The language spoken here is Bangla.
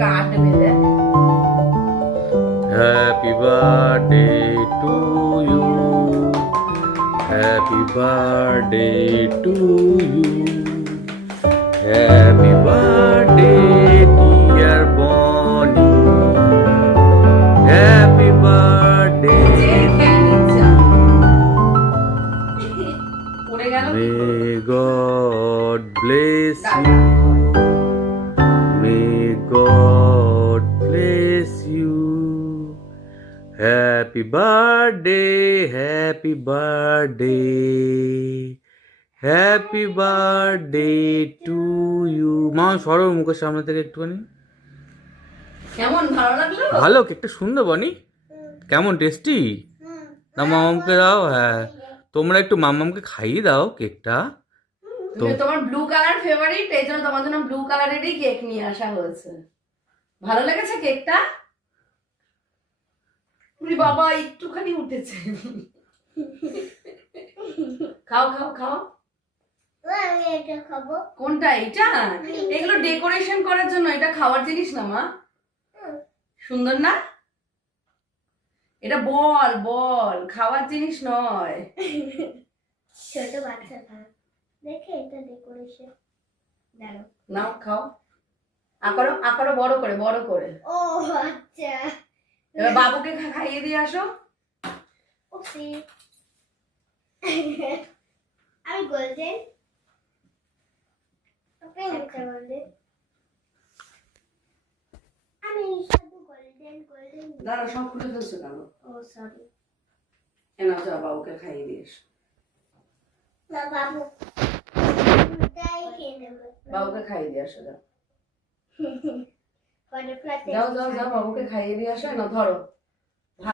কাটবে দেখ। Happy birthday to you, happy birthday to you, happy birthday dear Boni, happy birthday. যে খেয়ে নিচ্ছে। পড়ে গেল কি মে করে? গড ব্লেস দাঁড়া। You, may God bless you, happy birthday, happy birthday, happy birthday to you. মা সরো মুখের সামনে থেকে একটুখানি। কেমন ভালো লাগলো? ভালো, কেকটা সুন্দর বনি, কেমন টেস্টি? না মামামকে দাও, হ্যাঁ তোমরা একটু মামামকে খাইয়ে দাও কেকটা। তোমার ব্লু কালার ফেভারিট, এই জন্য তোমার জন্য ব্লু কালারেরই কেক নিয়ে আসা হয়েছে। ভালো লেগেছে কেকটা? উরি বাবা একটুখানি উঠেছে। খাও খাও খাও। আমি এটা খাবো। কোনটা এটা? এগুলো ডেকোরেশন করার জন্য, এটা খাওয়ার জিনিস না মা। সুন্দর না? এটা বল বল, খাওয়ার জিনিস নয়। ছোট বাচ্চা খায়। দেখে এটা ডেকোরেশন। দাঁড়াও। নাও খাও। আকারো আকারো বড় করে বড় করে। ও আচ্ছা। এবার বাবুকে খাইয়ে দিয়ে আসো। ওপি। আমি গোল্ডেন। আপনি একটা গোল্ডেন। আমি শুধু গোল্ডেন গোল্ডেন। দাঁড়া, সব খুলে ফেলছো কেন? ও সরি। এনাও যাও, বাবুকে খাইয়ে দিয়ে এসো। না বাবু। তাই খেয়ে নেবে। বাবুকে খাইয়ে দিয়ে আসো, যাও বাটারফ্লাই। যাও যাও যাও, বাবুকে খাইয়ে দিয়ে আসো। না ধরো।